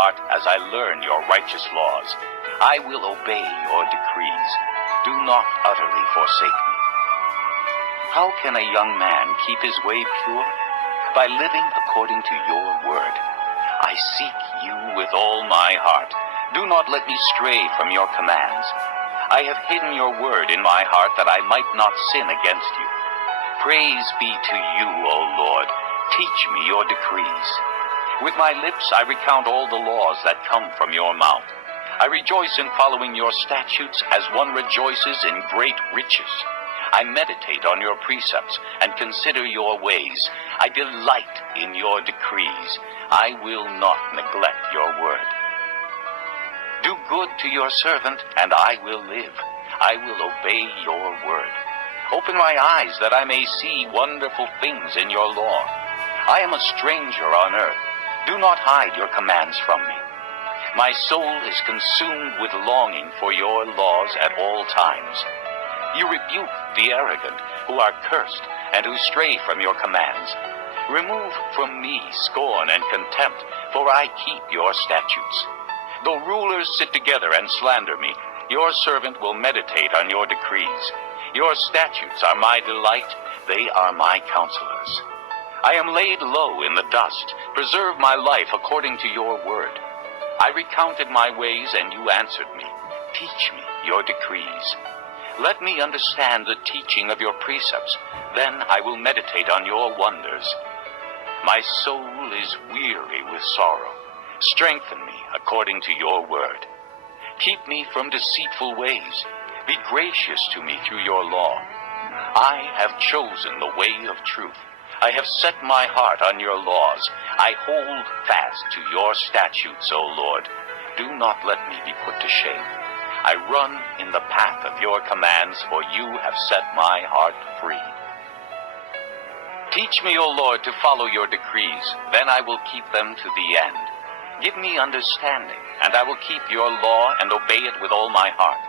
heart as I learn your righteous laws. I will obey your decrees. Do not utterly forsake me. How can a young man keep his way pure? By living according to your word. I seek you with all my heart. Do not let me stray from your commands. I have hidden your word in my heart that I might not sin against you. Praise be to you, O Lord. Teach me your decrees. With my lips I recount all the laws that come from your mouth. I rejoice in following your statutes as one rejoices in great riches. I meditate on your precepts and consider your ways. I delight in your decrees. I will not neglect your word. Do good to your servant, and I will live. I will obey your word. Open my eyes that I may see wonderful things in your law. I am a stranger on earth. Do not hide your commands from me. My soul is consumed with longing for your laws at all times. You rebuke the arrogant who are cursed and who stray from your commands. Remove from me scorn and contempt, for I keep your statutes. Though rulers sit together and slander me, your servant will meditate on your decrees. Your statutes are my delight. They are my counselors. I am laid low in the dust. Preserve my life according to your word. I recounted my ways, and you answered me. Teach me your decrees. Let me understand the teaching of your precepts. Then I will meditate on your wonders. My soul is weary with sorrow. Strengthen me according to your word. Keep me from deceitful ways. Be gracious to me through your law. I have chosen the way of truth. I have set my heart on your laws. I hold fast to your statutes, O Lord. Do not let me be put to shame. I run in the path of your commands, for you have set my heart free. Teach me, O Lord, to follow your decrees. Then I will keep them to the end. Give me understanding, and I will keep your law and obey it with all my heart.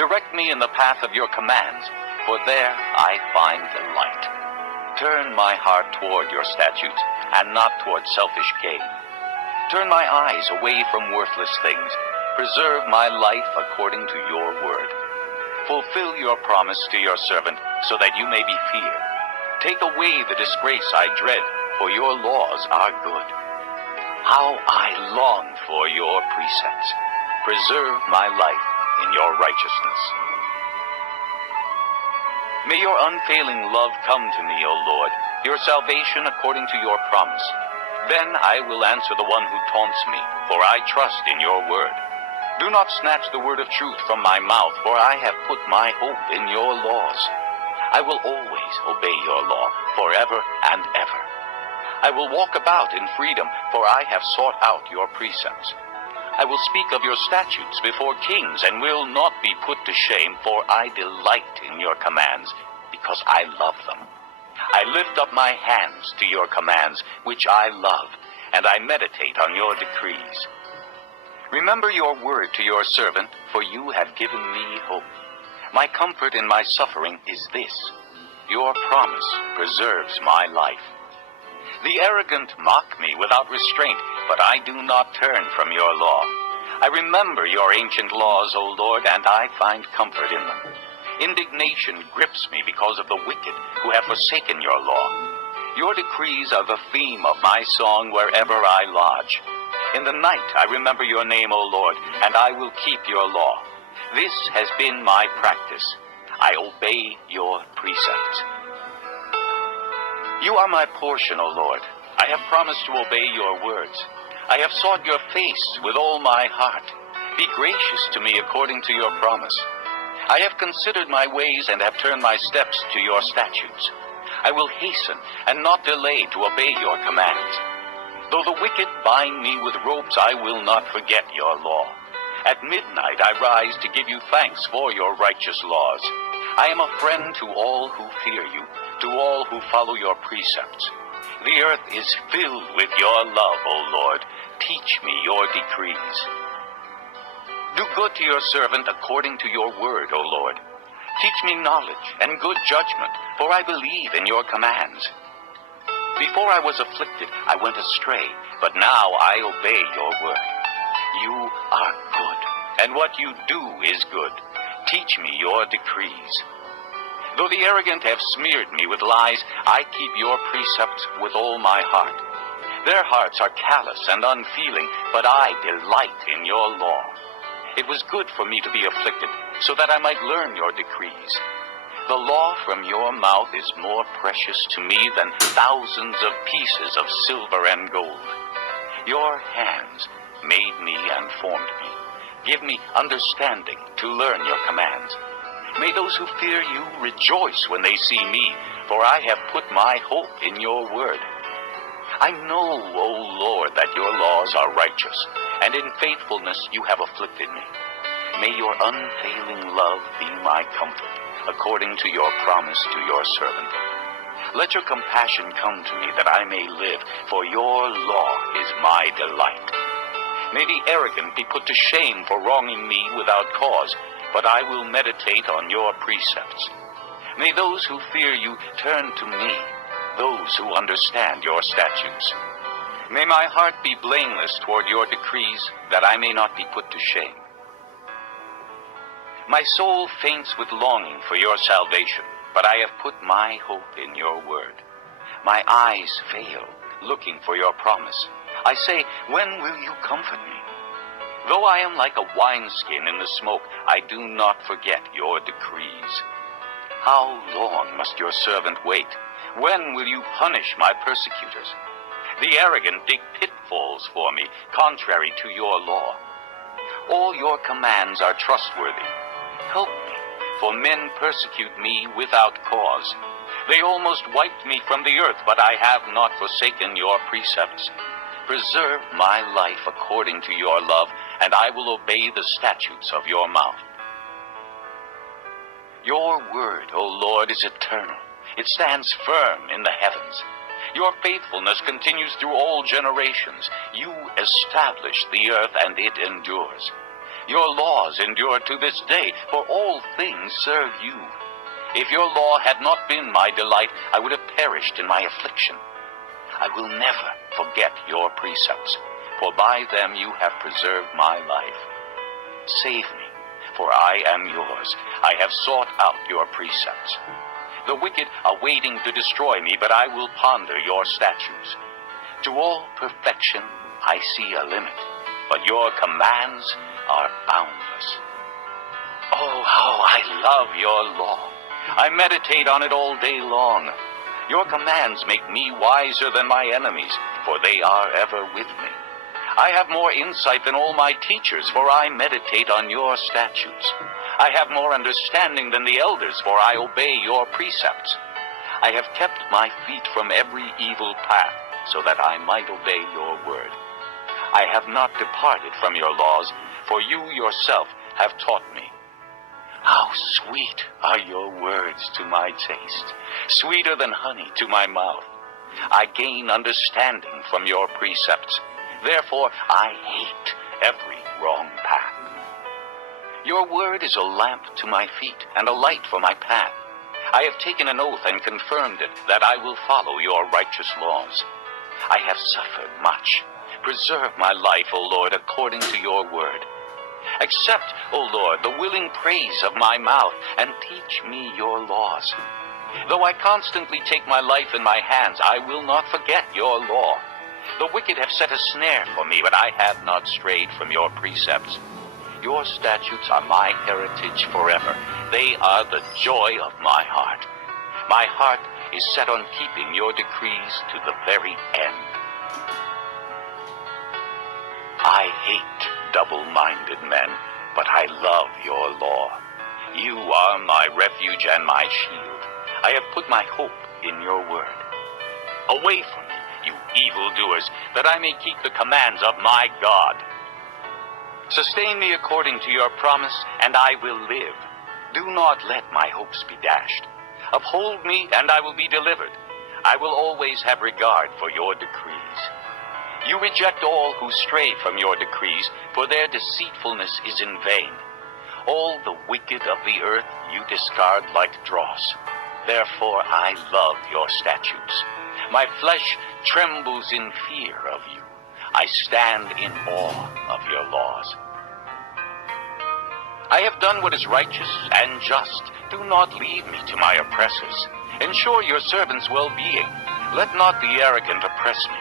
Direct me in the path of your commands, for there I find delight. Turn my heart toward your statutes, and not toward selfish gain. Turn my eyes away from worthless things. Preserve my life according to your word. Fulfill your promise to your servant, so that you may be feared. Take away the disgrace I dread, for your laws are good. How I long for your precepts. Preserve my life in your righteousness. May your unfailing love come to me, O Lord, your salvation according to your promise. Then I will answer the one who taunts me, for I trust in your word. Do not snatch the word of truth from my mouth, for I have put my hope in your laws. I will always obey your law, forever and ever. I will walk about in freedom, for I have sought out your precepts. I will speak of your statutes before kings, and will not be put to shame, for I delight in your commands, because I love them. I lift up my hands to your commands, which I love, and I meditate on your decrees. Remember your word to your servant, for you have given me hope. My comfort in my suffering is this: your promise preserves my life. The arrogant mock me without restraint, but I do not turn from your law. I remember your ancient laws, O Lord, and I find comfort in them. Indignation grips me because of the wicked who have forsaken your law. Your decrees are the theme of my song wherever I lodge. In the night I remember your name, O Lord, and I will keep your law. This has been my practice. I obey your precepts. You are my portion, O Lord. I have promised to obey your words. I have sought your face with all my heart. Be gracious to me according to your promise. I have considered my ways and have turned my steps to your statutes. I will hasten and not delay to obey your commands. Though the wicked bind me with ropes, I will not forget your law. At midnight I rise to give you thanks for your righteous laws. I am a friend to all who fear you, to all who follow your precepts. The earth is filled with your love, O Lord. Teach me your decrees. Do good to your servant according to your word, O Lord. Teach me knowledge and good judgment, for I believe in your commands. Before I was afflicted, I went astray, but now I obey your word. You are good, and what you do is good. Teach me your decrees. Though the arrogant have smeared me with lies, I keep your precepts with all my heart. Their hearts are callous and unfeeling, but I delight in your law. It was good for me to be afflicted, so that I might learn your decrees. The law from your mouth is more precious to me than thousands of pieces of silver and gold. Your hands made me and formed me. Give me understanding to learn your commands. May those who fear you rejoice when they see me, for I have put my hope in your word. I know, O Lord, that your laws are righteous, and in faithfulness you have afflicted me. May your unfailing love be my comfort, according to your promise to your servant. Let your compassion come to me that I may live, for your law is my delight. May the arrogant be put to shame for wronging me without cause, but I will meditate on your precepts. May those who fear you turn to me, those who understand your statutes. May my heart be blameless toward your decrees, that I may not be put to shame. My soul faints with longing for your salvation, but I have put my hope in your word. My eyes fail, looking for your promise. I say, when will you comfort me? Though I am like a wineskin in the smoke, I do not forget your decrees. How long must your servant wait? When will you punish my persecutors? The arrogant dig pitfalls for me, contrary to your law. All your commands are trustworthy. Help me, for men persecute me without cause. They almost wiped me from the earth, but I have not forsaken your precepts. Preserve my life according to your love, and I will obey the statutes of your mouth. Your word, O Lord, is eternal. It stands firm in the heavens. Your faithfulness continues through all generations. You established the earth, and it endures. Your laws endure to this day, for all things serve you. If your law had not been my delight, I would have perished in my affliction. I will never forget your precepts, for by them you have preserved my life. Save me, for I am yours. I have sought out your precepts. The wicked are waiting to destroy me, but I will ponder your statutes. To all perfection I see a limit, but your commands are boundless. Oh, how I love your law. I meditate on it all day long. Your commands make me wiser than my enemies, for they are ever with me. I have more insight than all my teachers, for I meditate on your statutes. I have more understanding than the elders, for I obey your precepts. I have kept my feet from every evil path, so that I might obey your word. I have not departed from your laws, for you yourself have taught me. How sweet are your words to my taste, sweeter than honey to my mouth. I gain understanding from your precepts. Therefore, I hate every wrong path. Your word is a lamp to my feet and a light for my path. I have taken an oath and confirmed it, that I will follow your righteous laws. I have suffered much. Preserve my life, O Lord, according to your word. Accept, O Lord, the willing praise of my mouth, and teach me your laws. Though I constantly take my life in my hands, I will not forget your law. The wicked have set a snare for me, but I have not strayed from your precepts. Your statutes are my heritage forever. They are the joy of my heart. My heart is set on keeping your decrees to the very end. I hate double-minded men, but I love your law. You are my refuge and my shield. I have put my hope in your word. Away from me, you evildoers, that I may keep the commands of my God. Sustain me according to your promise, and I will live. Do not let my hopes be dashed. Uphold me, and I will be delivered. I will always have regard for your decrees. You reject all who stray from your decrees, for their deceitfulness is in vain. All the wicked of the earth you discard like dross. Therefore I love your statutes. My flesh trembles in fear of you. I stand in awe of your laws. I have done what is righteous and just. Do not leave me to my oppressors. Ensure your servant's well-being. Let not the arrogant oppress me.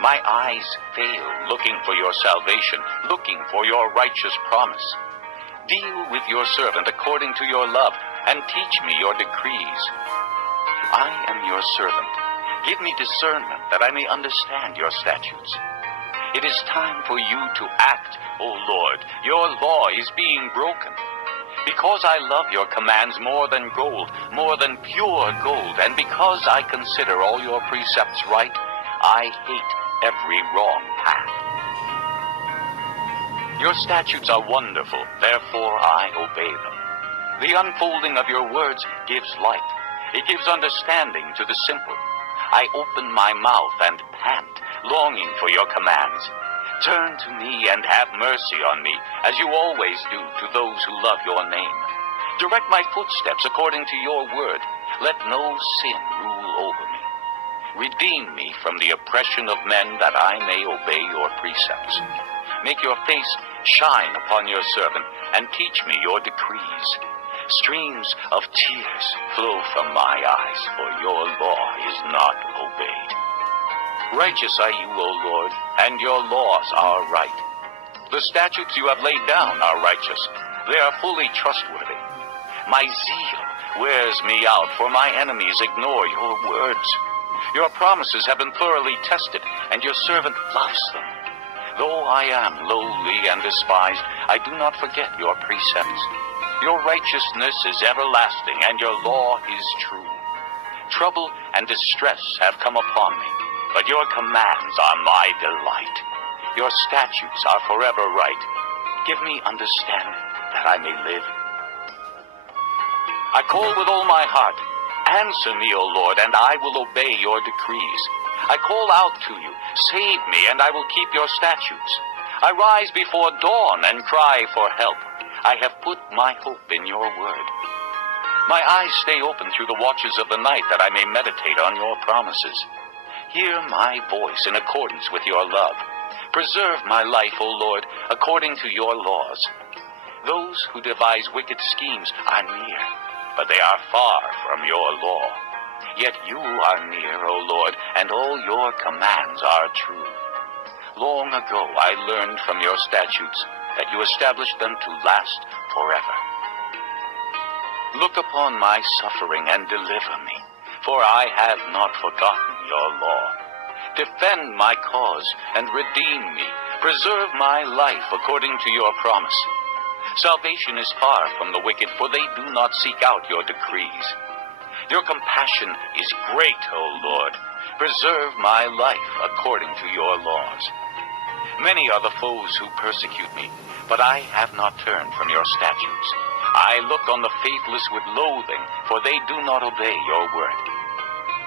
My eyes fail looking for your salvation, looking for your righteous promise. Deal with your servant according to your love, and teach me your decrees. I am your servant. Give me discernment that I may understand your statutes. It is time for you to act, O Lord. Your law is being broken. Because I love your commands more than gold, more than pure gold, and because I consider all your precepts right, I hate every wrong path. Your statutes are wonderful, therefore I obey them. The unfolding of your words gives light. It gives understanding to the simple. I open my mouth and pant, longing for your commands. Turn to me and have mercy on me, as you always do to those who love your name. Direct my footsteps according to your word. Let no sin rule over me. Redeem me from the oppression of men, that I may obey your precepts. Make your face shine upon your servant, and teach me your decrees. Streams of tears flow from my eyes, for your law is not obeyed. Righteous are you, O Lord, and your laws are right. The statutes you have laid down are righteous. They are fully trustworthy. My zeal wears me out, for my enemies ignore your words. Your promises have been thoroughly tested, and your servant loves them. Though I am lowly and despised, I do not forget your precepts. Your righteousness is everlasting, and your law is true. Trouble and distress have come upon me, but your commands are my delight. Your statutes are forever right. Give me understanding, that I may live. I call with all my heart. Answer me, O Lord, and I will obey your decrees. I call out to you. Save me, and I will keep your statutes. I rise before dawn and cry for help. I have put my hope in your word. My eyes stay open through the watches of the night, that I may meditate on your promises. Hear my voice in accordance with your love. Preserve my life, O Lord, according to your laws. Those who devise wicked schemes are near, but they are far from your law. Yet you are near, O Lord, and all your commands are true. Long ago I learned from your statutes that you established them to last forever. Look upon my suffering and deliver me, for I have not forgotten your law. Defend my cause and redeem me. Preserve my life according to your promise. Salvation is far from the wicked, for they do not seek out your decrees. Your compassion is great, O Lord. Preserve my life according to your laws. Many are the foes who persecute me, but I have not turned from your statutes. I look on the faithless with loathing, for they do not obey your word.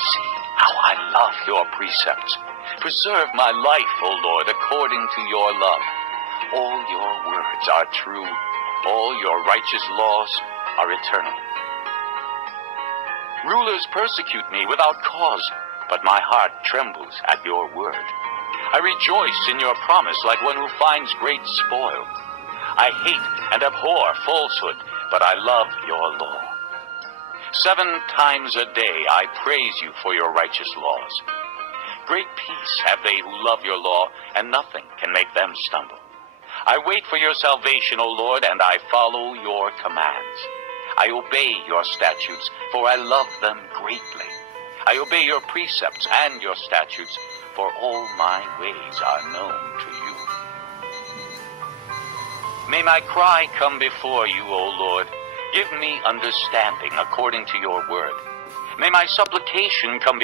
See how I love your precepts. Preserve my life, O Lord, according to your love. All your words are true. All your righteous laws are eternal. Rulers persecute me without cause, but my heart trembles at your word. I rejoice in your promise like one who finds great spoil. I hate and abhor falsehood, but I love your law. 7 times a day I praise you for your righteous laws. Great peace have they who love your law, and nothing can make them stumble. I wait for your salvation, O Lord, and I follow your commands. I obey your statutes, for I love them greatly. I obey your precepts and your statutes, for all my ways are known to you. May my cry come before you, O Lord. Give me understanding according to your word. May my supplication come